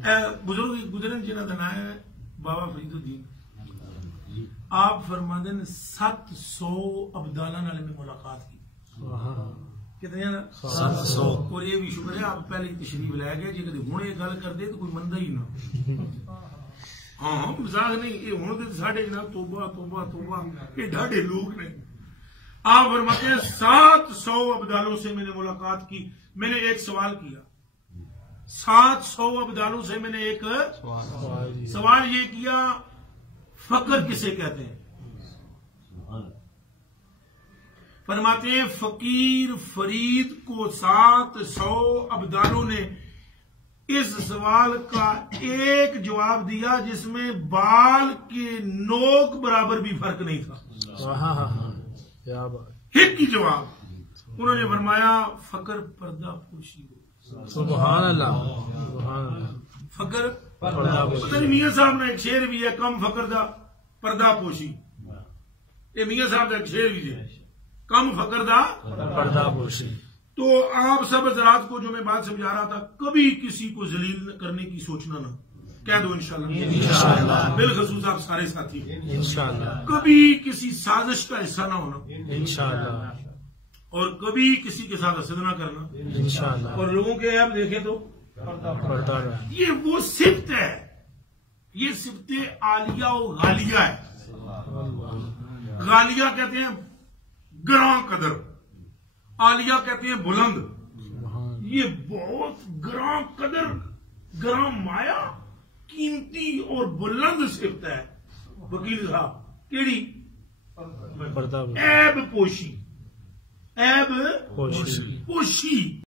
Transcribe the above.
بزرگ گزرن جنہوں کا نام ہے بابا فرید الدین، آپ فرماندے نے 700 ابدالاں نال میں ملاقات کی. کتنے نا 700. اور یہ بھی شکر ہے آپ پہلے ہی تشریف لے گئے، جی کدی ہوں یہ گل کر دے تو کوئی مندا ہی نہ. ہاں مزاق نہیں، یہ ہوں تو ساڈے نا توبہ توبہ توبہ، یہ ڈاڈے لوگ نے. آپ فرماتے ہیں 700 ابدالوں سے میں نے ملاقات کی. میں نے ایک سوال کیا، 700 ابدالوں سے میں نے ایک سوال یہ کیا، فقر کسے کہتے ہیں؟ فرماتے ہیں فقیر فرید کو 700 ابدالوں نے اس سوال کا ایک جواب دیا جس میں بال کے نوک برابر بھی فرق نہیں تھا. ایک ہی جواب. انہوں نے فرمایا فقر پردہ پوشی ہو. سبحان اللہ. فقر پردہ پوشی. میاں صاحب نے ایک شعر بھی ہے، کم فقر دا پردہ پوشی. یہ میاں صاحب کا ایک شعر بھی ہے، کم فقر دا پردہ پوشی. تو آپ سب حضرات کو جو میں بات سمجھا رہا تھا، کبھی کسی کو ذلیل کرنے کی سوچنا نہ. کہہ دو انشاءاللہ. بالخصوص آپ سارے ساتھی انشاءاللہ. کبھی کسی سازش کا حصہ نہ ہونا انشاءاللہ. اور کبھی کسی کے ساتھ حسد نہ کرنا انشاءاللہ. اور لوگوں کے عیب دیکھیں تو پردہ رہے. یہ وہ صفت ہے، یہ صفت عالیہ و غالیہ ہے. غالیہ کہتے ہیں گراں قدر، عالیہ کہتے ہیں بلند. یہ بہت گراں قدر، گراں مایا، قیمتی اور بلند صفت ہے. وکیل صاحب کیڑی؟ پردہ عیب پوشی. عیب پوشی. پوشی